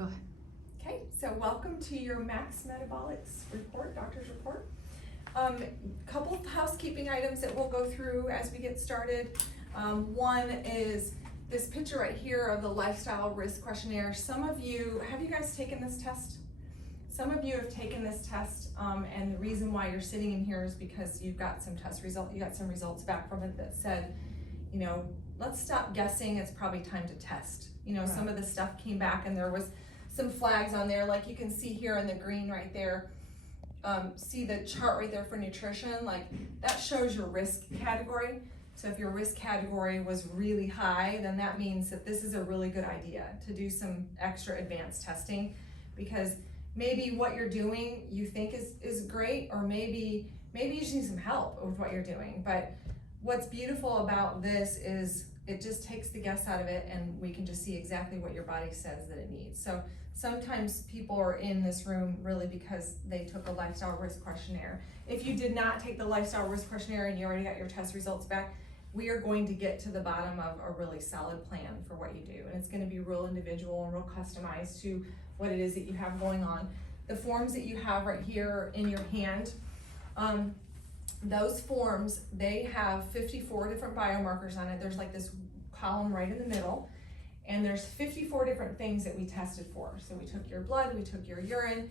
Go ahead. Okay, so welcome to your MaxMetabolix report, doctor's report. Couple of housekeeping items that we'll go through as we get started. One is this picture right here of the lifestyle risk questionnaire. Some of you, have you guys taken this test? Some of you have taken this test, and the reason why you're sitting in here is because you've got some test result, you got some results back from it that said, you know, let's stop guessing, it's probably time to test. You know, right. Some of the stuff came back and there was some flags on there, like you can see here in the green right there. See the chart right there for nutrition, like that shows your risk category. So if your risk category was really high, then that means that this is a really good idea to do some extra advanced testing, because maybe what you're doing you think is great, or maybe you just need some help with what you're doing. But what's beautiful about this is it just takes the guess out of it, and we can just see exactly what your body says that it needs. So sometimes people are in this room really because they took a lifestyle risk questionnaire. If you did not take the lifestyle risk questionnaire and you already got your test results back, we are going to get to the bottom of a really solid plan for what you do. And it's going to be real individual and real customized to what it is that you have going on. The forms that you have right here in your hand, those forms, they have 54 different biomarkers on it. There's like this column right in the middle, and there's 54 different things that we tested for. So we took your blood, we took your urine,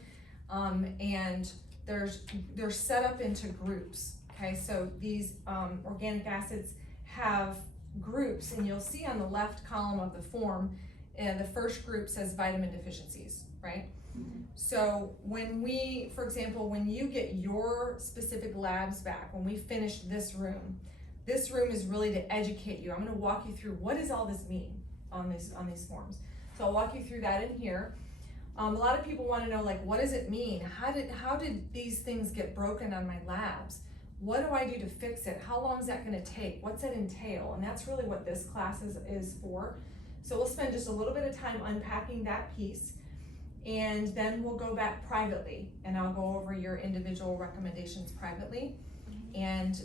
and they're set up into groups. Okay, so these organic acids have groups, and you'll see on the left column of the form, the first group says vitamin deficiencies, right? So when we, for example, when you get your specific labs back, when we finish this room is really to educate you. I'm going to walk you through what does all this mean on these forms. So I'll walk you through that in here. A lot of people want to know, like, what does it mean? How did these things get broken on my labs? What do I do to fix it? How long is that going to take? What's that entail? And that's really what this class is for. So we'll spend just a little bit of time unpacking that piece, and then we'll go back privately, and I'll go over your individual recommendations privately. And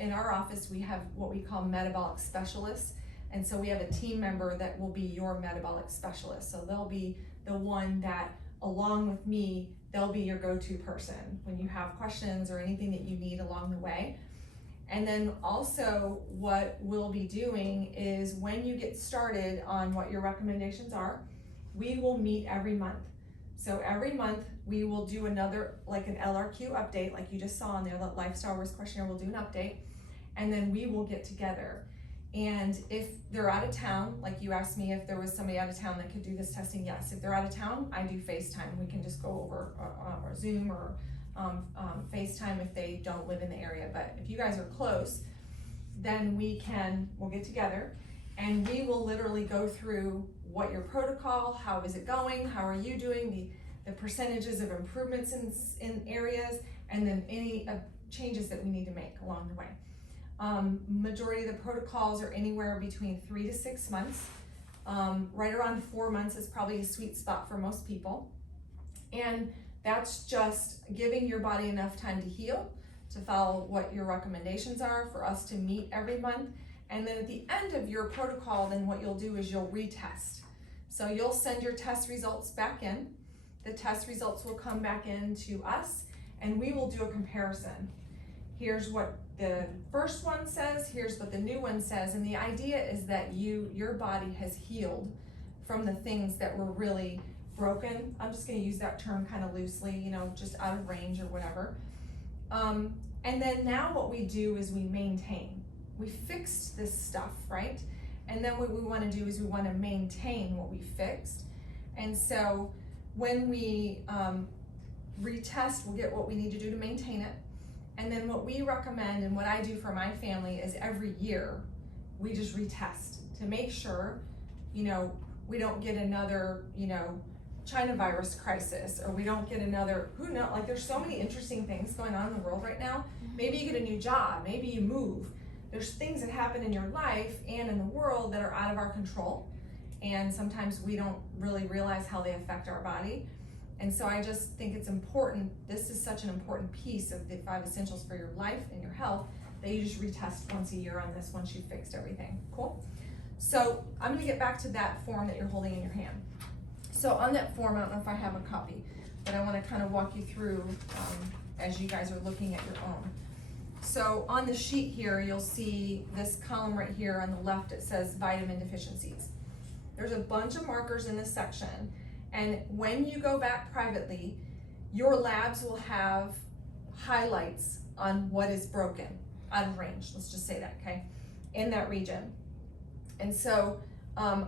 in our office, we have what we call metabolic specialists. And so we have a team member that will be your metabolic specialist. So they'll be the one that, along with me, they'll be your go-to person when you have questions or anything that you need along the way. And then also what we'll be doing is, when you get started on what your recommendations are, we will meet every month. So every month we will do another, like an LRQ update, like you just saw on there, that lifestyle risk questionnaire, will do an update, and then we will get together. And if they're out of town, like you asked me if there was somebody out of town that could do this testing, yes. If they're out of town, I do FaceTime. We can just go over or Zoom or FaceTime if they don't live in the area. But if you guys are close, then we'll get together, and we will literally go through what your protocol, how is it going, how are you doing, the percentages of improvements in areas, and then any changes that we need to make along the way. Majority of the protocols are anywhere between 3 to 6 months. Right around 4 months is probably a sweet spot for most people. And that's just giving your body enough time to heal, to follow what your recommendations are, for us to meet every month. And then at the end of your protocol, then what you'll do is you'll retest. So you'll send your test results back in. The test results will come back in to us, and we will do a comparison. Here's what the first one says, here's what the new one says, and the idea is that your body has healed from the things that were really broken. I'm just going to use that term kind of loosely, you know, just out of range or whatever. And then now what we do is we maintain. We fixed this stuff, right? And then what we want to do is we want to maintain what we fixed. And so when we retest, we'll get what we need to do to maintain it. And then what we recommend, and what I do for my family, is every year we just retest to make sure, you know, we don't get another, you know, China virus crisis, or we don't get another, who knows, like there's so many interesting things going on in the world right now. Maybe you get a new job, maybe you move. There's things that happen in your life and in the world that are out of our control, and sometimes we don't really realize how they affect our body. And so I just think it's important, this is such an important piece of the 5 essentials for your life and your health, that you just retest once a year on this once you've fixed everything. Cool? So I'm gonna get back to that form that you're holding in your hand. So on that form, I don't know if I have a copy, but I want to kind of walk you through as you guys are looking at your own. So on the sheet here, you'll see this column right here on the left, it says vitamin deficiencies. There's a bunch of markers in this section, and when you go back privately, your labs will have highlights on what is broken, out of range, let's just say that, okay, in that region. And so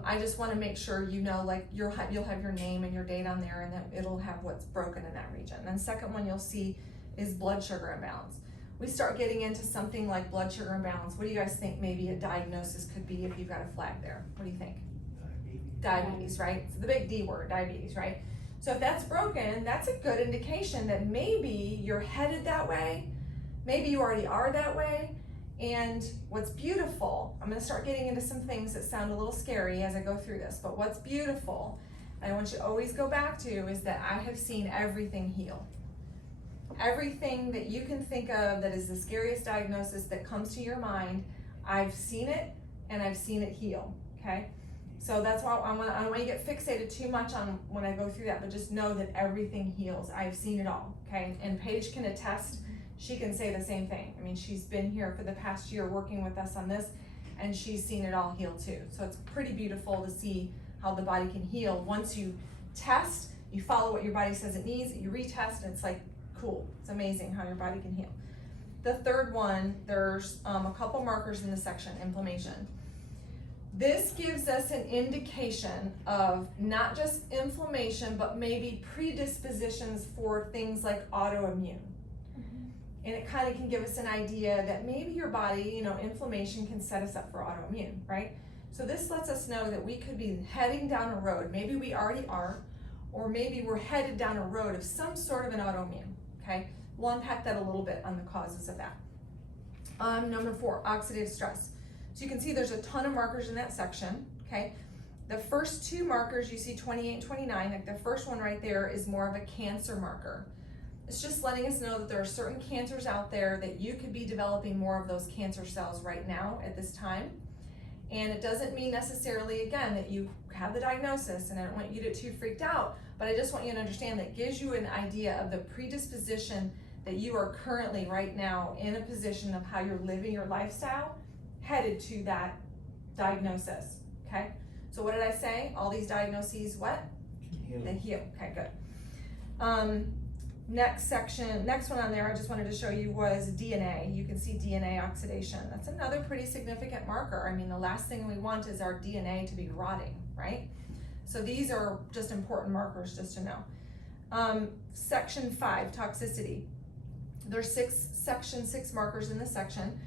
I just want to make sure you know, like you'll have your name and your date on there, and that it'll have what's broken in that region. And then second one you'll see is blood sugar imbalance. We start getting into something like blood sugar imbalance. What do you guys think maybe a diagnosis could be if you've got a flag there? What do you think? Diabetes, right? So the big D word, diabetes, right? So if that's broken, that's a good indication that maybe you're headed that way, maybe you already are that way. And what's beautiful, I'm gonna start getting into some things that sound a little scary as I go through this, but what's beautiful, and I want you to always go back to, is that I have seen everything heal. Everything that you can think of that is the scariest diagnosis that comes to your mind, I've seen it and I've seen it heal, okay? So that's why I don't want to get fixated too much on when I go through that, but just know that everything heals. I've seen it all, okay? And Paige can attest, she can say the same thing. I mean, she's been here for the past year working with us on this, and she's seen it all heal too. So it's pretty beautiful to see how the body can heal. Once you test, you follow what your body says it needs, you retest, and it's like, cool. It's amazing how your body can heal. The third one, there's a couple markers in this section, inflammation. This gives us an indication of not just inflammation, but maybe predispositions for things like autoimmune. And it kind of can give us an idea that maybe your body, you know, inflammation can set us up for autoimmune, right? So this lets us know that we could be heading down a road, maybe we already are, or maybe we're headed down a road of some sort of an autoimmune, okay? We'll unpack that a little bit on the causes of that. Number 4, oxidative stress. So you can see there's a ton of markers in that section, okay? The first 2 markers, you see 28 and 29, like the first one right there is more of a cancer marker. It's just letting us know that there are certain cancers out there that you could be developing more of those cancer cells right now at this time. And it doesn't mean necessarily, again, that you have the diagnosis, and I don't want you to get too freaked out, but I just want you to understand that gives you an idea of the predisposition that you are currently right now in a position of how you're living your lifestyle headed to that diagnosis, okay? So what did I say? All these diagnoses, what? They heal, okay, good. Next section, next one on there I just wanted to show you was DNA. You can see DNA oxidation. That's another pretty significant marker. I mean, the last thing we want is our DNA to be rotting, right? So these are just important markers just to know. Section 5, toxicity. There's 6 markers in this section,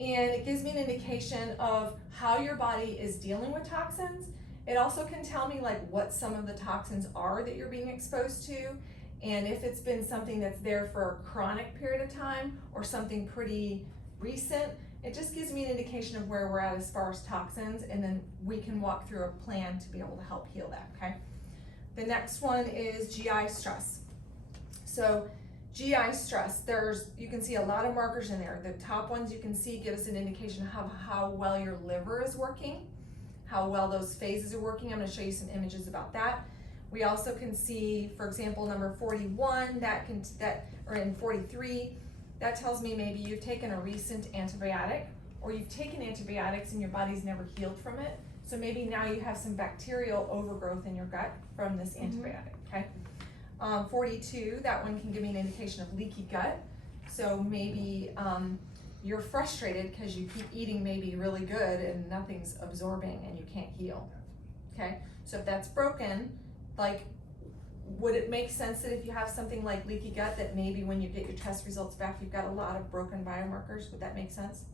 and it gives me an indication of how your body is dealing with toxins. It also can tell me like what some of the toxins are that you're being exposed to, and if it's been something that's there for a chronic period of time or something pretty recent. It just gives me an indication of where we're at as far as toxins, and then we can walk through a plan to be able to help heal that, okay? The next one is GI stress. So GI stress, you can see a lot of markers in there. The top ones you can see give us an indication of how well your liver is working, how well those phases are working. I'm gonna show you some images about that. We also can see, for example, number 41, or in 43, that tells me maybe you've taken a recent antibiotic, or you've taken antibiotics and your body's never healed from it. So maybe now you have some bacterial overgrowth in your gut from this antibiotic, okay? 42, that one can give me an indication of leaky gut. So maybe you're frustrated because you keep eating maybe really good and nothing's absorbing and you can't heal, okay? So if that's broken, like, would it make sense that if you have something like leaky gut that maybe when you get your test results back, you've got a lot of broken biomarkers? Would that make sense?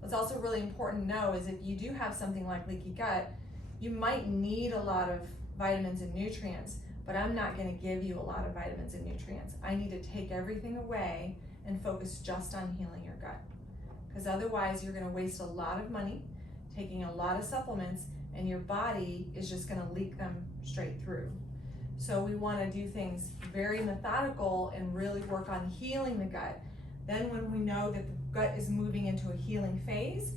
What's also really important to know is if you do have something like leaky gut, you might need a lot of vitamins and nutrients, but I'm not gonna give you a lot of vitamins and nutrients. I need to take everything away and focus just on healing your gut. Because otherwise you're gonna waste a lot of money, taking a lot of supplements, and your body is just gonna leak them straight through. So we wanna do things very methodical and really work on healing the gut. Then when we know that the gut is moving into a healing phase,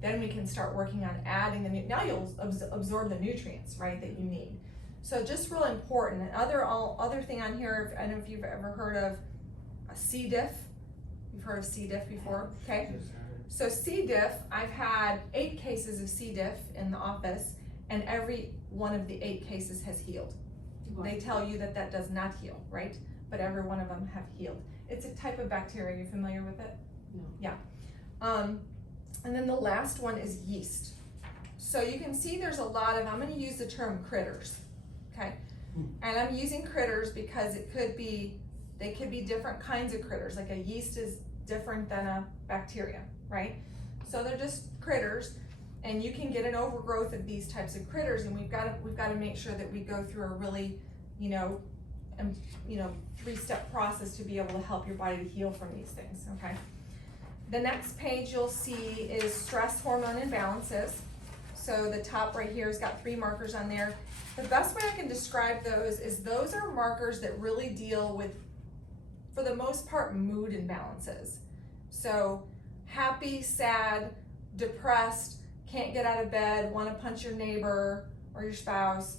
then we can start working on adding now you'll absorb the nutrients, right, that you need. So just real important. And other thing on here, I don't know if you've ever heard of a C. diff. You've heard of C. diff before, okay? So C. diff, I've had 8 cases of C. diff in the office, and every one of the 8 cases has healed. Wow. They tell you that that does not heal, right? But every one of them have healed. It's a type of bacteria. Are you familiar with it? No. Yeah. And then the last one is yeast. So you can see there's a lot of, I'm going to use the term critters, okay? And I'm using critters because they could be different kinds of critters. Like a yeast is different than a bacteria, right? So they're just critters, and you can get an overgrowth of these types of critters, and we've got to make sure that we go through a really, 3-step process to be able to help your body to heal from these things, okay? The next page you'll see is stress hormone imbalances. So the top right here has got 3 markers on there. The best way I can describe those is those are markers that really deal with, for the most part, mood imbalances. So happy, sad, depressed, can't get out of bed, want to punch your neighbor or your spouse,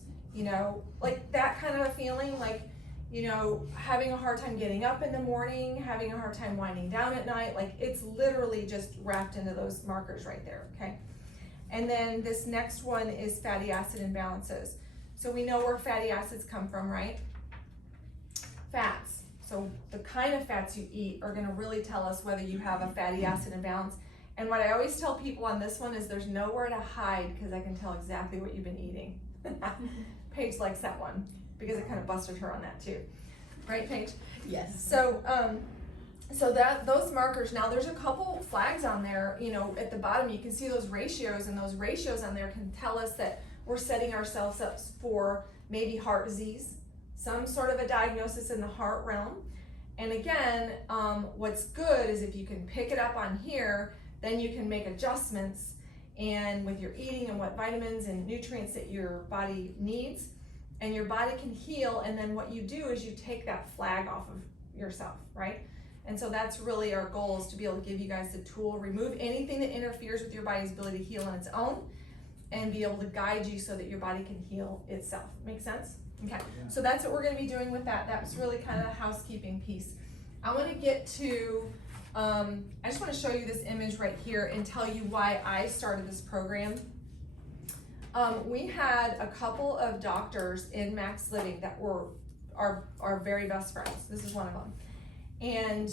like that kind of a feeling, like, having a hard time getting up in the morning, having a hard time winding down at night, like it's literally just wrapped into those markers right there, okay? And then this next one is fatty acid imbalances. So we know where fatty acids come from, right? Fats. So the kind of fats you eat are gonna really tell us whether you have a fatty acid imbalance. And what I always tell people on this one is there's nowhere to hide because I can tell exactly what you've been eating. Paige likes that one because it kind of busted her on that too. Right, Paige? Yes. So, those markers, now there's a couple flags on there, at the bottom you can see those ratios, and those ratios on there can tell us that we're setting ourselves up for maybe heart disease, some sort of a diagnosis in the heart realm. And again, what's good is if you can pick it up on here, then you can make adjustments and with your eating and what vitamins and nutrients that your body needs, and your body can heal. And then what you do is you take that flag off of yourself, right? And so that's really our goal, is to be able to give you guys the tool, remove anything that interferes with your body's ability to heal on its own, and be able to guide you so that your body can heal itself. Make sense? Okay, yeah. So that's what we're gonna be doing with that. That's really kind of the housekeeping piece. I wanna get to, I just wanna show you this image right here and tell you why I started this program. We had a couple of doctors in Max Living that were our very best friends. This is one of them. And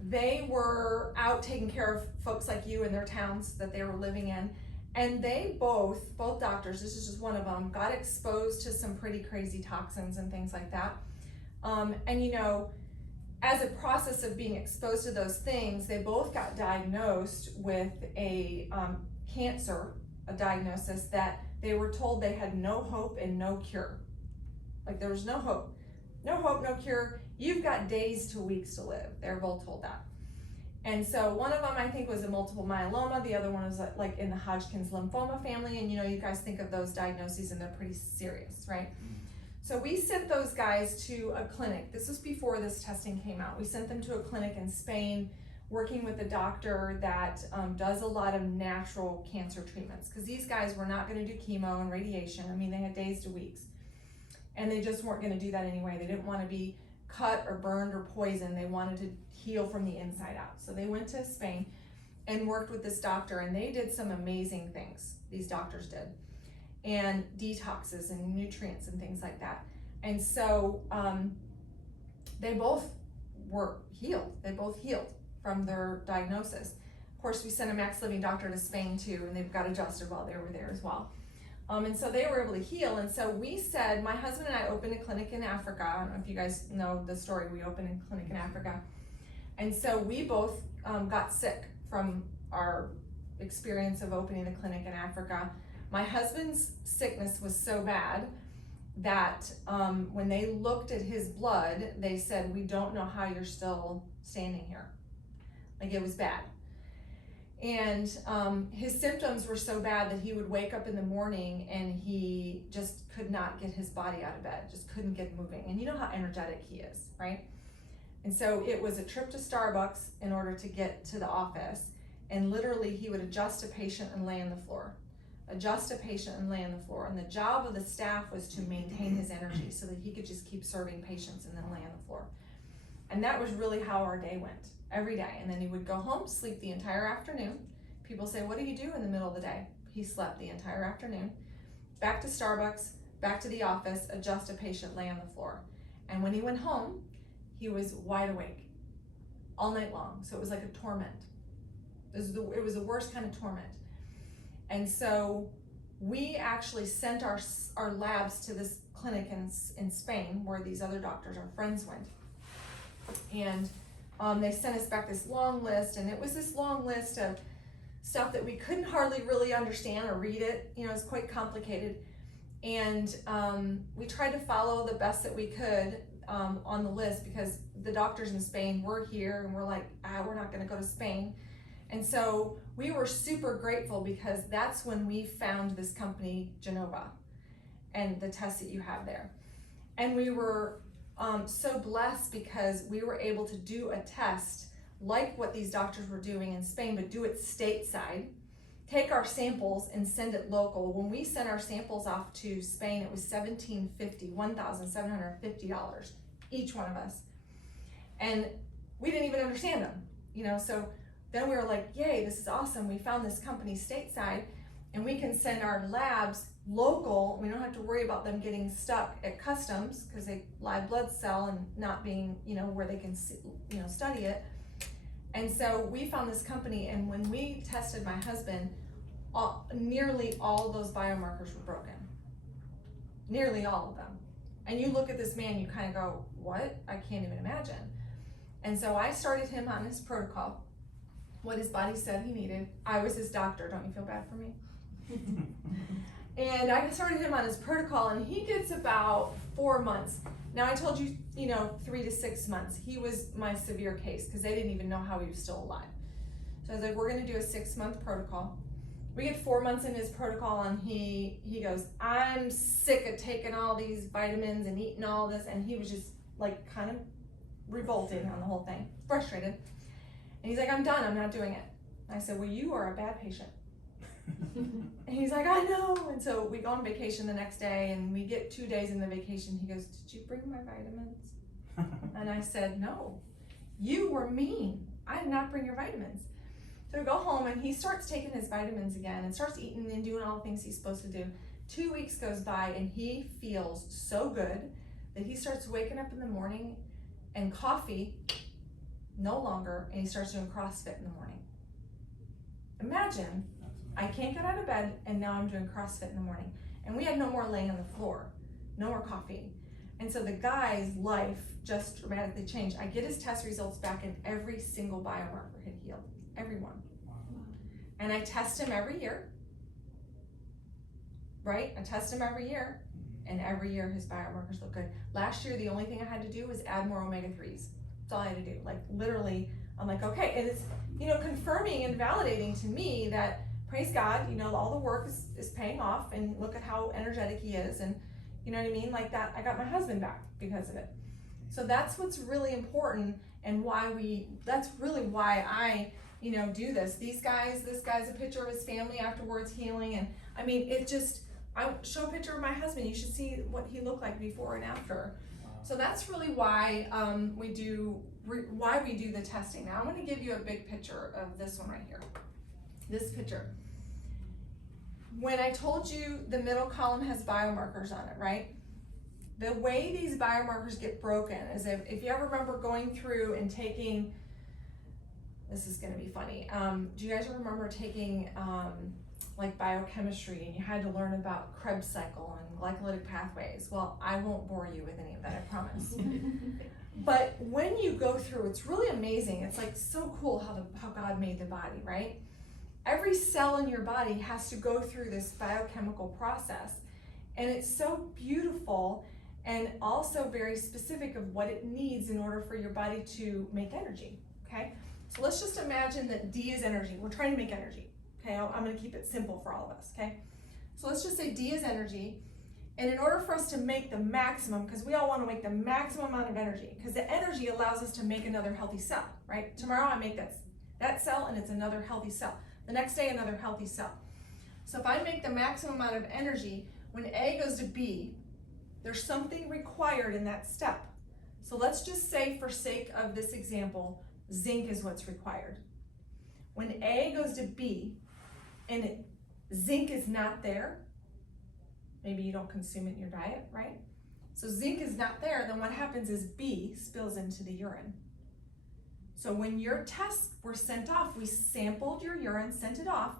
they were out taking care of folks like you in their towns that they were living in. And they both doctors, this is just one of them, got exposed to some pretty crazy toxins and things like that. As a process of being exposed to those things, they both got diagnosed with a cancer, a diagnosis that they were told they had no hope and no cure. Like there was no hope, no cure. You've got days to weeks to live. They're both told that. And so one of them, I think, was a multiple myeloma. The other one was like in the Hodgkin's lymphoma family. And you guys think of those diagnoses and they're pretty serious, right? So we sent those guys to a clinic. This was before this testing came out. We sent them to a clinic in Spain, working with a doctor that does a lot of natural cancer treatments, because these guys were not going to do chemo and radiation. I mean, they had days to weeks, and they just weren't going to do that anyway. They didn't want to be cut or burned or poisoned. They wanted to heal from the inside out. So they went to Spain and worked with this doctor, and they did some amazing things. These doctors did, and detoxes and nutrients and things like that. And so they both were healed. They both healed from their diagnosis. Of course, we sent a Max Living doctor to Spain too, and they've got adjusted while they were there as well. And so they were able to heal. And so we said, my husband and I opened a clinic in Africa. I don't know if you guys know the story. We opened a clinic in Africa. And so we both got sick from our experience of opening a clinic in Africa. My husband's sickness was so bad that when they looked at his blood, they said, we don't know how you're still standing here. Like, it was bad. And his symptoms were so bad that he would wake up in the morning and he just could not get his body out of bed, just couldn't get moving. And you know how energetic he is, right? And so it was a trip to Starbucks in order to get to the office. And literally he would adjust a patient and lay on the floor. adjust a patient, and lay on the floor. And the job of the staff was to maintain his energy so that he could just keep serving patients and then lay on the floor. And that was really how our day went, every day. And then he would go home, sleep the entire afternoon. People say, what do you do in the middle of the day? He slept the entire afternoon. Back to Starbucks, back to the office, adjust a patient, lay on the floor. And when he went home, he was wide awake all night long. So it was like a torment. It was the worst kind of torment. And so we actually sent our labs to this clinic in Spain where these other doctors, our friends, went. And they sent us back this long list, and it was this long list of stuff that we couldn't hardly really understand or read it. You know, it's quite complicated. And we tried to follow the best that we could on the list, because the doctors in Spain were here, and we're like, we're not gonna go to Spain. And so we were super grateful, because that's when we found this company, Genova, and the tests that you have there. And we were so blessed, because we were able to do a test like what these doctors were doing in Spain, but do it stateside, take our samples and send it local. When we sent our samples off to Spain, it was $1,750 each one of us. And we didn't even understand them, you know, so then we were like, yay, this is awesome. We found this company stateside, and we can send our labs local. We don't have to worry about them getting stuck at customs, because they live blood cell and not being, you know, where they can see, you know, study it. And so we found this company, and when we tested my husband, nearly all those biomarkers were broken. Nearly all of them. And you look at this man, you kind of go, what? I can't even imagine. And so I started him on his protocol, what his body said he needed. I was his doctor, don't you feel bad for me? And I started him on his protocol, and he gets about 4 months. Now I told you, you know, 3 to 6 months. He was my severe case, because they didn't even know how he was still alive. So I was like, we're gonna do a 6-month protocol. We get 4 months in his protocol, and he goes, I'm sick of taking all these vitamins and eating all this. And he was just like kind of revolting on the whole thing, frustrated. And he's like, I'm done, I'm not doing it. I said, well, you are a bad patient. And he's like, I know. And so we go on vacation the next day, and we get 2 days in the vacation. He goes, did you bring my vitamins? And I said, no, you were mean. I did not bring your vitamins. So we go home, and he starts taking his vitamins again and starts eating and doing all the things he's supposed to do. 2 weeks goes by, and he feels so good that he starts waking up in the morning, and coffee, no longer, and he starts doing CrossFit in the morning. Imagine, I can't get out of bed, and now I'm doing CrossFit in the morning. And we had no more laying on the floor, no more coffee. And so the guy's life just dramatically changed. I get his test results back, and every single biomarker had healed, every one. Wow. And I test him every year, right? I test him every year, and every year his biomarkers look good. Last year, the only thing I had to do was add more omega-3s. That's all I had to do. Like, literally, I'm like, okay. And it's, you know, confirming and validating to me that, praise God, you know, all the work is paying off, and look at how energetic he is, and you know what I mean? Like that, I got my husband back because of it. So that's what's really important, and that's really why I, you know, do this. This guy's a picture of his family afterwards healing, and I mean, I show a picture of my husband, you should see what he looked like before and after. Wow. So that's really why we do the testing. Now I'm going to give you a big picture of this one right here. This picture. When I told you the middle column has biomarkers on it, right? The way these biomarkers get broken is if you ever remember going through and taking, this is going to be funny. Do you guys remember taking like biochemistry, and you had to learn about Krebs cycle and glycolytic pathways? Well, I won't bore you with any of that, I promise. But when you go through, it's really amazing. It's like so cool how God made the body, right? Every cell in your body has to go through this biochemical process, and it's so beautiful and also very specific of what it needs in order for your body to make energy, okay? So let's just imagine that D is energy. We're trying to make energy, okay? I'm gonna keep it simple for all of us, okay? So let's just say D is energy, and in order for us to make the maximum, because we all wanna make the maximum amount of energy, because the energy allows us to make another healthy cell, right? Tomorrow I make that cell, and it's another healthy cell. The next day, another healthy cell. So if I make the maximum amount of energy, when A goes to B, there's something required in that step. So let's just say, for sake of this example, zinc is what's required. When A goes to B and zinc is not there, maybe you don't consume it in your diet, right? So zinc is not there, then what happens is B spills into the urine. So when your tests were sent off, we sampled your urine, sent it off.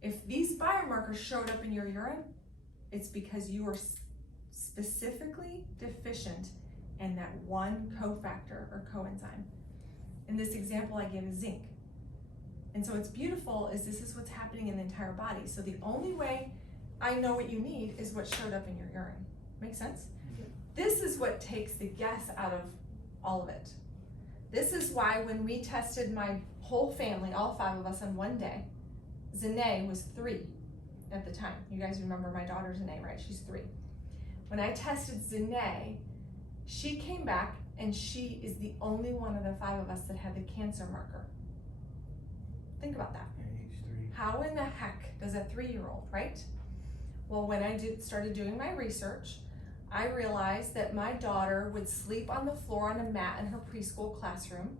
If these biomarkers showed up in your urine, it's because you were specifically deficient in that one cofactor or coenzyme. In this example I gave is zinc. And so what's beautiful is this is what's happening in the entire body. So the only way I know what you need is what showed up in your urine. Make sense? Mm-hmm. This is what takes the guess out of all of it. This is why when we tested my whole family, all 5 of us on one day, Zanae was 3 at the time. You guys remember my daughter Zanae, right? She's 3. When I tested Zanae, she came back and she is the only one of the 5 of us that had the cancer marker. Think about that. Age 3. How in the heck does a 3-year-old, right? Well, when I started doing my research, I realized that my daughter would sleep on the floor on a mat in her preschool classroom,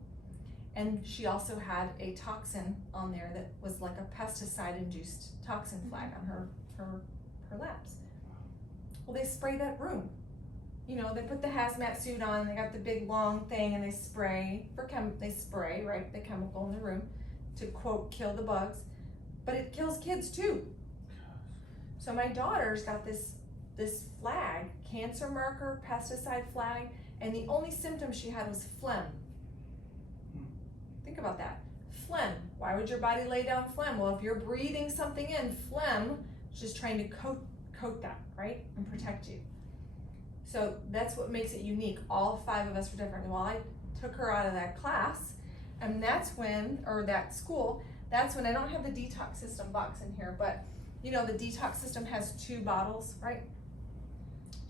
and she also had a toxin on there that was like a pesticide-induced toxin flag on her labs. Well, they spray that room. You know, they put the hazmat suit on, they got the big long thing, and they spray right, the chemical in the room to, quote, kill the bugs, but it kills kids too. So my daughter's got this flag, cancer marker, pesticide flag, and the only symptom she had was phlegm. Think about that. Phlegm. Why would your body lay down phlegm? Well, if you're breathing something in, phlegm is just trying to coat that, right, and protect you. So that's what makes it unique. All 5 of us were different. Well, I took her out of that class, and that's when, or that school, that's when I don't have the detox system box in here, but you know, the detox system has 2 bottles, right?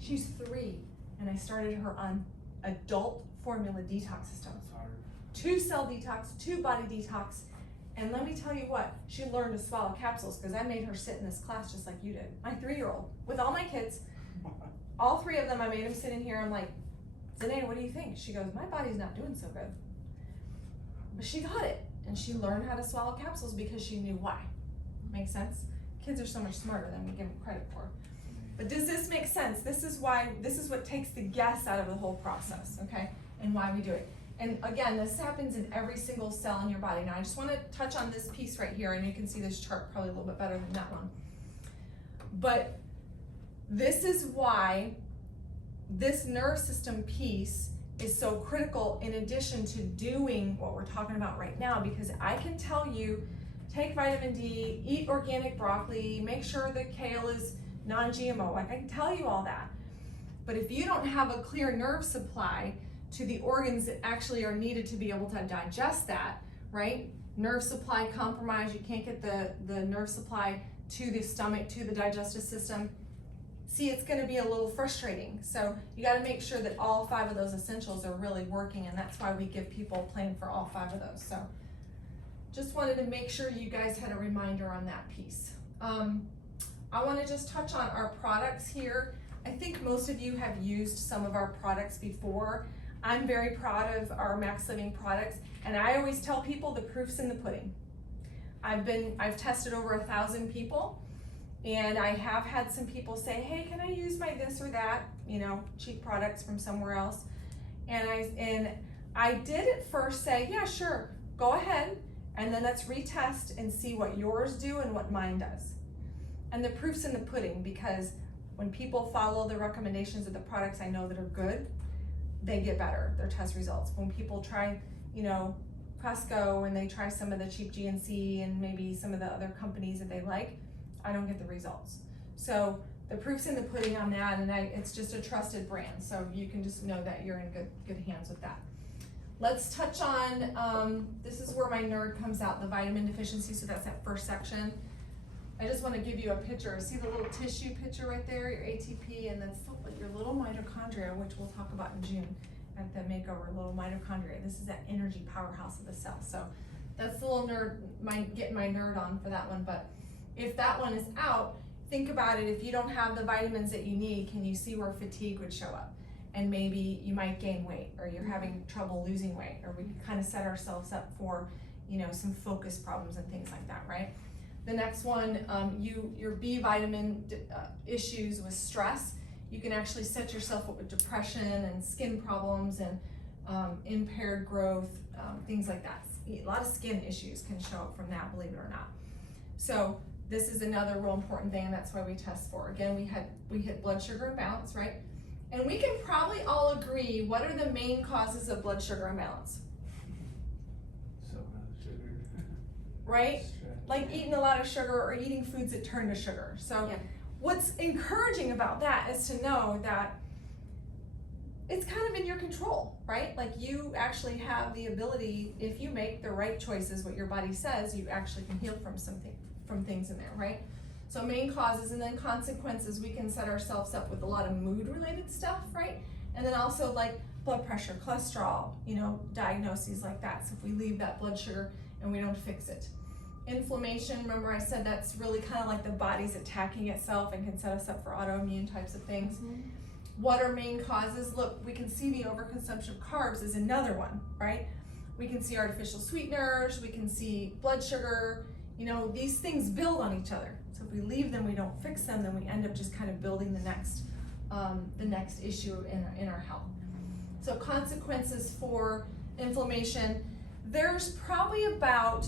She's 3, and I started her on adult formula detox system. 2 cell detox, 2 body detox, and let me tell you what, she learned to swallow capsules because I made her sit in this class just like you did. My 3-year-old, with all my kids, all 3 of them, I made them sit in here. I'm like, Zanae, what do you think? She goes, my body's not doing so good. But she got it, and she learned how to swallow capsules because she knew why. Make sense? Kids are so much smarter than we give them credit for. But does this make sense? This is what takes the guess out of the whole process, okay? And why we do it. And again, this happens in every single cell in your body. Now I just want to touch on this piece right here, and you can see this chart probably a little bit better than that one. But this is why this nerve system piece is so critical in addition to doing what we're talking about right now, because I can tell you, take vitamin D, eat organic broccoli, make sure the kale is non-GMO. Like, I can tell you all that. But if you don't have a clear nerve supply to the organs that actually are needed to be able to digest that, right? Nerve supply compromised, you can't get the nerve supply to the stomach, to the digestive system. See, it's gonna be a little frustrating. So you gotta make sure that all 5 of those essentials are really working, and that's why we give people a plan for all 5 of those. So just wanted to make sure you guys had a reminder on that piece. I wanna just touch on our products here. I think most of you have used some of our products before. I'm very proud of our Max Living products, and I always tell people the proof's in the pudding. I've tested over 1,000 people, and I have had some people say, hey, can I use my this or that, you know, cheap products from somewhere else? And I did at first say, yeah, sure, go ahead, and then let's retest and see what yours do and what mine does. And the proof's in the pudding, because when people follow the recommendations of the products I know that are good, they get better, their test results. When people try, you know, Costco and they try some of the cheap GNC and maybe some of the other companies that they like, I don't get the results. So the proof's in the pudding on that, and it's just a trusted brand. So you can just know that you're in good hands with that. Let's touch on, this is where my nerd comes out, the vitamin deficiency, so that's that first section. I just want to give you a picture. See the little tissue picture right there, your ATP, and then your little mitochondria, which we'll talk about in June at the makeover, little mitochondria. This is that energy powerhouse of the cell. So that's the little nerd, getting my nerd on for that one. But if that one is out, think about it. If you don't have the vitamins that you need, can you see where fatigue would show up? And maybe you might gain weight, or you're having trouble losing weight, or we can kind of set ourselves up for, you know, some focus problems and things like that, right? The next one, your B vitamin issues with stress, you can actually set yourself up with depression and skin problems and impaired growth, things like that. A lot of skin issues can show up from that, believe it or not. So this is another real important thing, and that's why we test for. Again, we hit blood sugar imbalance, right? And we can probably all agree, what are the main causes of blood sugar imbalance? So much sugar. Right? Like eating a lot of sugar or eating foods that turn to sugar. So Yeah. What's encouraging about that is to know that it's kind of in your control, right? Like you actually have the ability, if you make the right choices, what your body says, you actually can heal from from things in there, right? So main causes, and then consequences, we can set ourselves up with a lot of mood related stuff, right? And then also like blood pressure, cholesterol, you know, diagnoses like that. So if we leave that blood sugar and we don't fix it. Inflammation, remember I said that's really kind of like the body's attacking itself and can set us up for autoimmune types of things. What are main causes? Look, we can see the overconsumption of carbs is another one, right? We can see artificial sweeteners, we can see blood sugar, you know, these things build on each other. So if we leave them, we don't fix them, then we end up just kind of building the next issue in our health. So consequences for inflammation, there's probably about,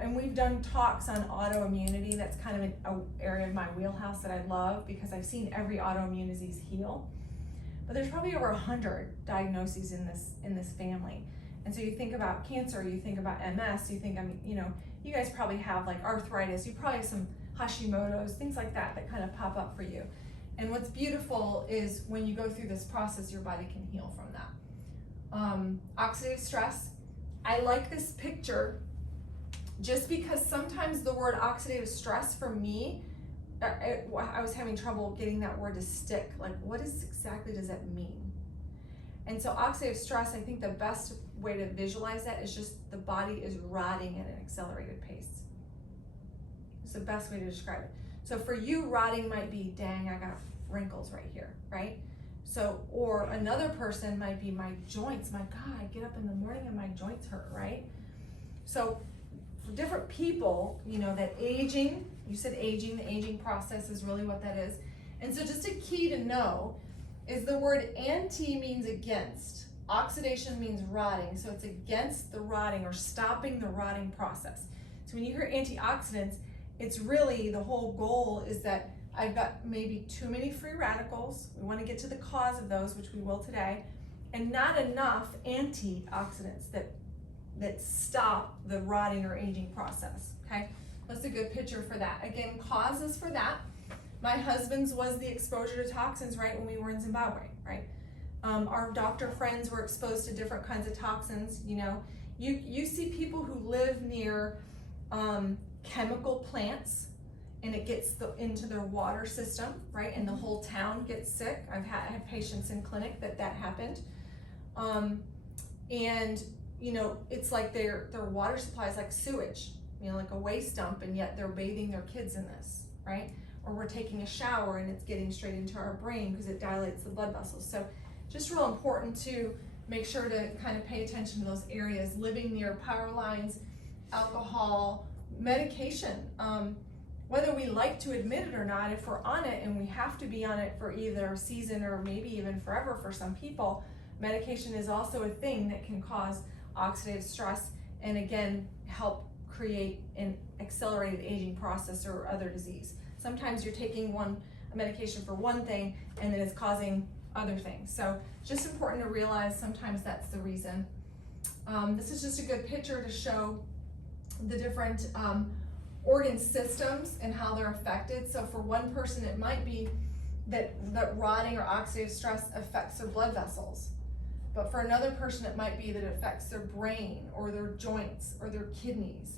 and we've done talks on autoimmunity, that's kind of an area of my wheelhouse that I love because I've seen every autoimmune disease heal. But there's probably over 100 diagnoses in this family. And so you think about cancer, you think about MS, you think, I mean, you know, you guys probably have like arthritis, you probably have some Hashimoto's, things like that that kind of pop up for you. And what's beautiful is when you go through this process, your body can heal from that. Oxidative stress, I like this picture just because sometimes the word oxidative stress for me, I was having trouble getting that word to stick. Like, what exactly does that mean? And so oxidative stress, I think the best way to visualize that is just the body is rotting at an accelerated pace. It's the best way to describe it. So for you, rotting might be, dang, I got wrinkles right here, right? So, or another person might be, my joints, my God, I get up in the morning and my joints hurt, right? So for different people, you know, that aging, you said aging, the aging process is really what that is. And so just a key to know is the word anti means against. Oxidation means rotting, so it's against the rotting or stopping the rotting process. So when you hear antioxidants, it's really, the whole goal is that I've got maybe too many free radicals. We want to get to the cause of those, which we will today, and not enough antioxidants that stop the rotting or aging process, okay? That's a good picture for that. Again, causes for that. My husband's was the exposure to toxins, right, when we were in Zimbabwe, right? Our doctor friends were exposed to different kinds of toxins, you know. You see people who live near chemical plants and it gets into their water system, right? And the whole town gets sick. I had patients in clinic that happened. And you know, it's like their water supply is like sewage, you know, like a waste dump, and yet they're bathing their kids in this, right? Or we're taking a shower and it's getting straight into our brain because it dilates the blood vessels. So just real important to make sure to kind of pay attention to those areas, living near power lines, alcohol, medication. Whether we like to admit it or not, if we're on it and we have to be on it for either a season or maybe even forever for some people, medication is also a thing that can cause oxidative stress and again, help create an accelerated aging process or other disease. Sometimes you're taking a medication for one thing and then it's causing other things. So just important to realize sometimes that's the reason. This is just a good picture to show the different organ systems and how they're affected. So for one person, it might be that rotting or oxidative stress affects their blood vessels. But for another person, it might be that it affects their brain or their joints or their kidneys.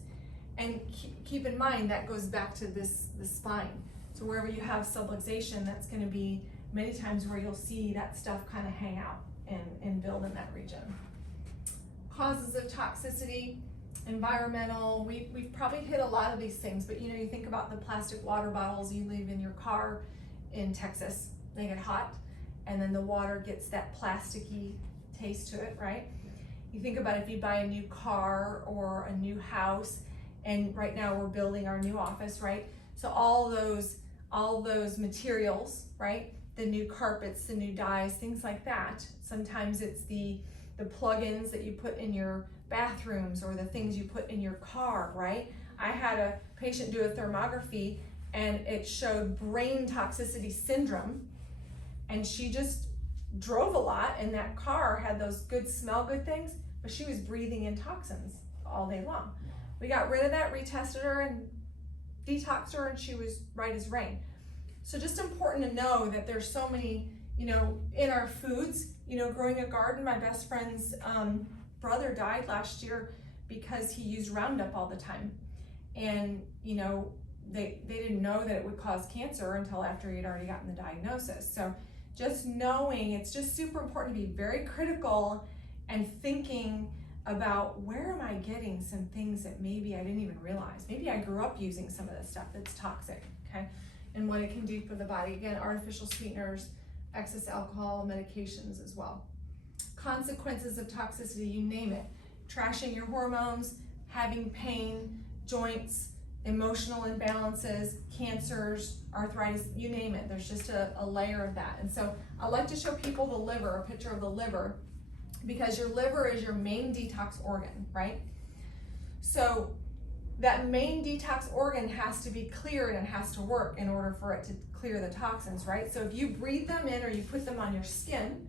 And keep in mind, that goes back to the spine. So wherever you have subluxation, that's gonna be many times where you'll see that stuff kind of hang out and build in that region. Causes of toxicity, environmental, we've probably hit a lot of these things, but you think about the plastic water bottles you leave in your car in Texas. They get hot, and then the water gets that plasticky taste to it, right? You think about if you buy a new car or a new house, and right now we're building our new office, right? So all those materials, right? The new carpets, the new dyes, things like that. Sometimes it's the plug-ins that you put in your bathrooms or the things you put in your car, right? I had a patient do a thermography and it showed brain toxicity syndrome, and she just drove a lot, and that car had those good smell good things, but she was breathing in toxins all day long. We got rid of that, retested her and detoxed her, and she was right as rain. So just important to know that there's so many, in our foods, growing a garden. My best friend's brother died last year because he used Roundup all the time. And, they didn't know that it would cause cancer until after he had already gotten the diagnosis. So just knowing, it's just super important to be very critical and thinking about where am I getting some things that maybe I didn't even realize. Maybe I grew up using some of this stuff that's toxic, okay? And what it can do for the body. Again, artificial sweeteners, excess alcohol, medications as well. Consequences of toxicity, you name it. Trashing your hormones, having pain, joints, emotional imbalances, cancers, arthritis, you name it. There's just a layer of that. And so I like to show people the liver, a picture of the liver, because your liver is your main detox organ, right? So that main detox organ has to be cleared and has to work in order for it to clear the toxins, right? So if you breathe them in or you put them on your skin,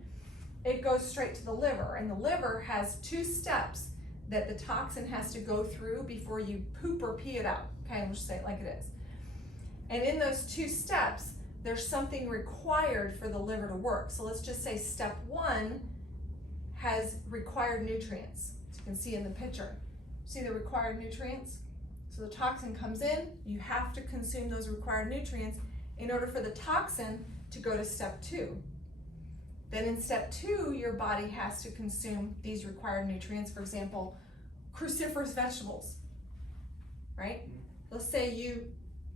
it goes straight to the liver, and the liver has 2 steps that the toxin has to go through before you poop or pee it out. Okay, we'll just say it like it is. And in those 2 steps, there's something required for the liver to work. So let's just say step 1 has required nutrients. As you can see in the picture. See the required nutrients? So the toxin comes in, you have to consume those required nutrients in order for the toxin to go to step 2. Then in step 2, your body has to consume these required nutrients. For example, cruciferous vegetables, right? Let's say you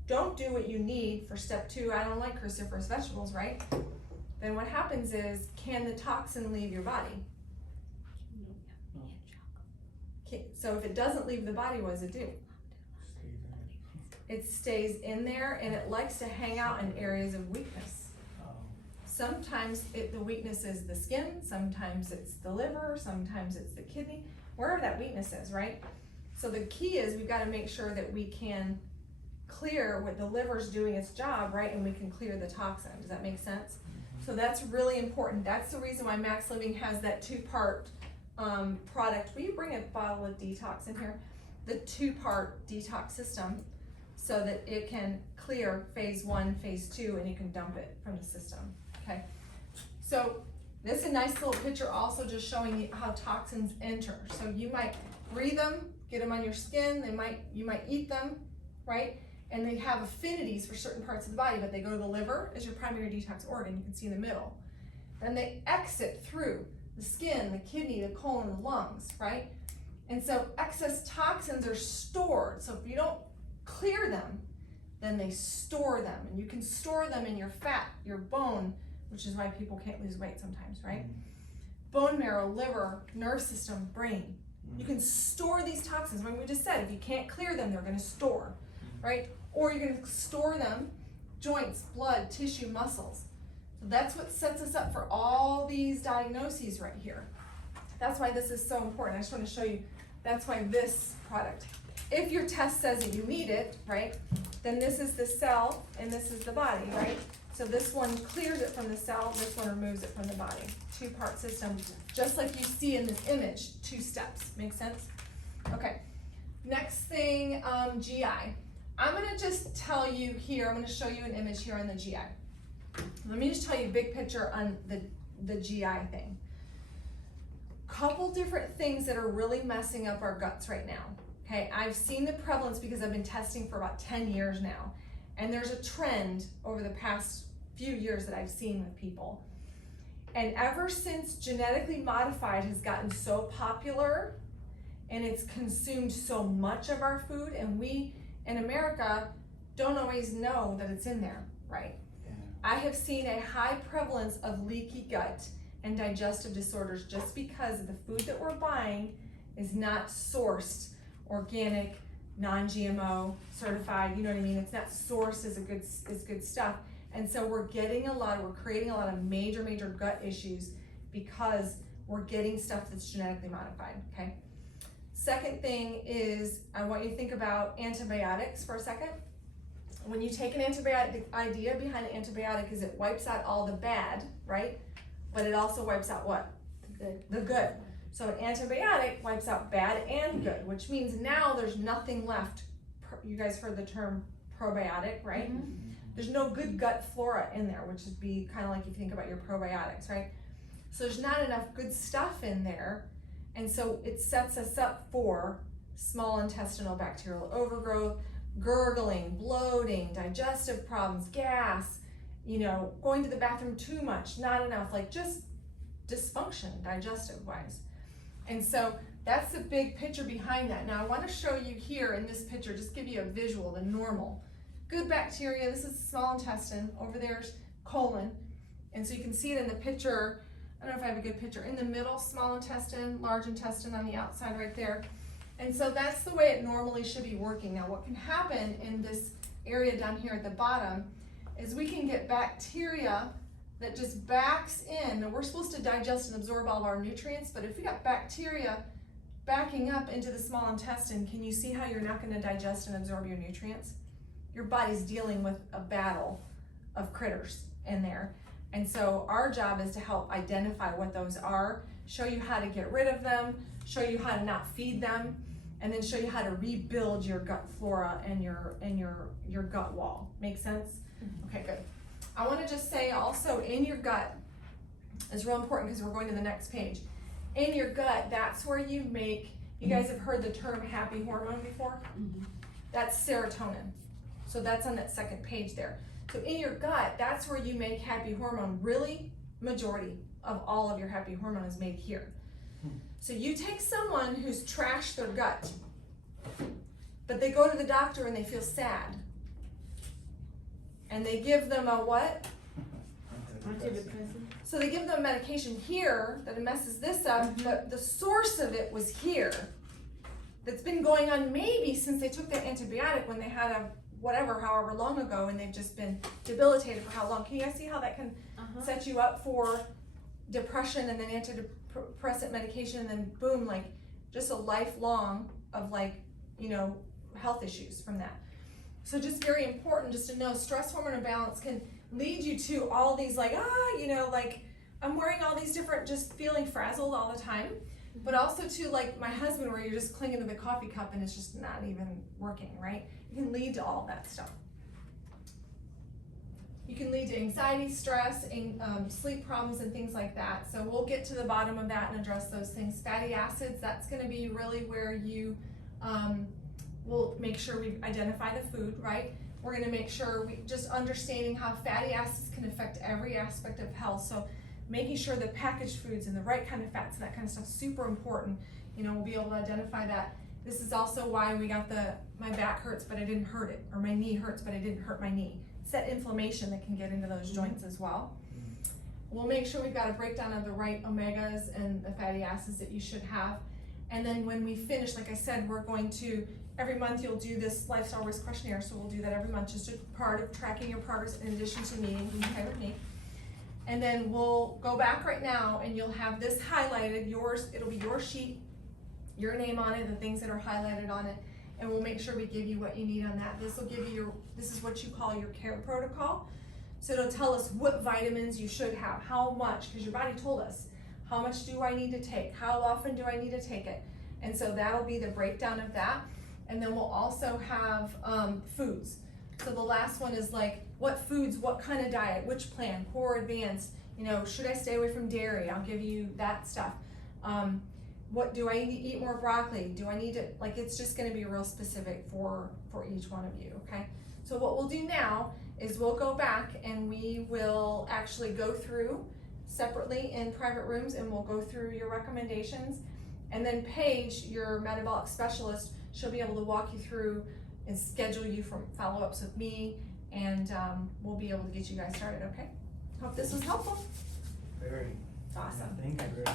don't do what you need for step 2. I don't like cruciferous vegetables, right? Then what happens is, can the toxin leave your body? Okay, so if it doesn't leave the body, what does it do? It stays in there, and it likes to hang out in areas of weakness. Sometimes the weakness is the skin, sometimes it's the liver, sometimes it's the kidney, wherever that weakness is, right? So the key is we've got to make sure that we can clear what the liver's doing its job, right? And we can clear the toxin. Does that make sense? So that's really important. That's the reason why Max Living has that 2-part product. Will you bring a bottle of detox in here? The 2-part detox system, so that it can clear phase 1, phase 2, and you can dump it from the system. Okay, so this is a nice little picture also just showing you how toxins enter. So you might breathe them, get them on your skin, you might eat them, right? And they have affinities for certain parts of the body, but they go to the liver as your primary detox organ, you can see in the middle. Then they exit through the skin, the kidney, the colon, the lungs, right? And so excess toxins are stored. So if you don't clear them, then they store them. And you can store them in your fat, your bone, which is why people can't lose weight sometimes, right? Bone marrow, liver, nerve system, brain. You can store these toxins. When we just said, if you can't clear them, they're gonna store, right? Or you can store them, joints, blood, tissue, muscles. So that's what sets us up for all these diagnoses right here. That's why this is so important. I just want to show you, that's why this product. If your test says that you need it, right, then this is the cell and this is the body, right? So this one clears it from the cell, this one removes it from the body. 2-part system, just like you see in this image, 2 steps. Make sense? Okay, next thing, GI. I'm gonna just tell you here, I'm gonna show you an image here on the GI. Let me just tell you a big picture on the GI thing. Couple different things that are really messing up our guts right now. Okay, I've seen the prevalence because I've been testing for about 10 years now. And there's a trend over the past few years that I've seen with people. And ever since genetically modified has gotten so popular, and it's consumed so much of our food, and we in America don't always know that it's in there, right? Yeah. I have seen a high prevalence of leaky gut and digestive disorders just because the food that we're buying is not sourced, organic, non-GMO, certified, you know what I mean? It's not sourced as good stuff. And so we're creating a lot of major gut issues because we're getting stuff that's genetically modified, okay? Second thing is, I want you to think about antibiotics for a second. When you take an antibiotic, the idea behind an antibiotic is it wipes out all the bad, right? But it also wipes out what? The good. So an antibiotic wipes out bad and good, which means now there's nothing left. You guys heard the term probiotic, right? Mm-hmm. There's no good gut flora in there, which would be kind of like if you think about your probiotics, right? So there's not enough good stuff in there, and so it sets us up for small intestinal bacterial overgrowth, gurgling, bloating, digestive problems, gas, you know, going to the bathroom too much, not enough, like just dysfunction digestive wise. And so that's the big picture behind that. Now I want to show you here in this picture, just give you a visual, the normal. Good bacteria, this is the small intestine, over there's colon, and so you can see it in the picture. I don't know if I have a good picture. In the middle, small intestine, large intestine on the outside right there. And so that's the way it normally should be working. Now what can happen in this area down here at the bottom is we can get bacteria that just backs in. Now we're supposed to digest and absorb all of our nutrients, but if we got bacteria backing up into the small intestine, can you see how you're not going to digest and absorb your nutrients? Your body's dealing with a battle of critters in there. And so our job is to help identify what those are, show you how to get rid of them, show you how to not feed them, and then show you how to rebuild your gut flora and your gut wall. Make sense? Okay, good. I want to just say also in your gut is real important because we're going to the next page. In your gut, that's where you make, you guys have heard the term happy hormone before? Mm-hmm. That's serotonin. So that's on that second page there. So in your gut, that's where you make happy hormone. Really, majority of all of your happy hormone is made here. So you take someone who's trashed their gut, but they go to the doctor and they feel sad. And they give them a what? Antidepressant. So they give them medication here that messes this up, but the source of it was here. That's been going on maybe since they took that antibiotic when they had a whatever, however long ago, and they've just been debilitated for how long. Can you guys see how that can set you up for depression and then antidepressant medication and then boom, like just a lifelong of like, you know, health issues from that. So just very important just to know stress hormone imbalance can lead you to all these like, you know, like I'm wearing all these different, just feeling frazzled all the time, but also to like my husband where you're just clinging to the coffee cup and it's just not even working, right? It can lead to all that stuff. You can lead to anxiety, stress, and sleep problems and things like that. So we'll get to the bottom of that and address those things. Fatty acids, that's gonna be really where you we'll make sure we identify the food, right? We're gonna make sure we just understanding how fatty acids can affect every aspect of health. So making sure the packaged foods and the right kind of fats and that kind of stuff is super important. You know, we'll be able to identify that. This is also why we got my back hurts but I didn't hurt it, or my knee hurts but I didn't hurt my knee. It's that inflammation that can get into those joints as well. We'll make sure we've got a breakdown of the right omegas and the fatty acids that you should have. And then when we finish, like I said, we're going to, every month you'll do this lifestyle risk questionnaire, so we'll do that every month, just a part of tracking your progress in addition to meeting with me. And then we'll go back right now and you'll have this highlighted, yours, it'll be your sheet, your name on it, the things that are highlighted on it, and we'll make sure we give you what you need on that. This will give you this is what you call your care protocol. So it'll tell us what vitamins you should have, how much, because your body told us, how much do I need to take, how often do I need to take it? And so that'll be the breakdown of that. And then we'll also have foods. So the last one is like, what foods, what kind of diet, which plan, poor, advanced, you know, should I stay away from dairy? I'll give you that stuff. What do I need to eat more broccoli? Do I need to, like, it's just gonna be real specific for each one of you, okay? So what we'll do now is we'll go back and we will actually go through separately in private rooms and we'll go through your recommendations And then Paige, your metabolic specialist, she'll be able to walk you through and schedule you for follow-ups with me, and we'll be able to get you guys started, okay? Hope this was helpful. Very. Awesome. Thank you very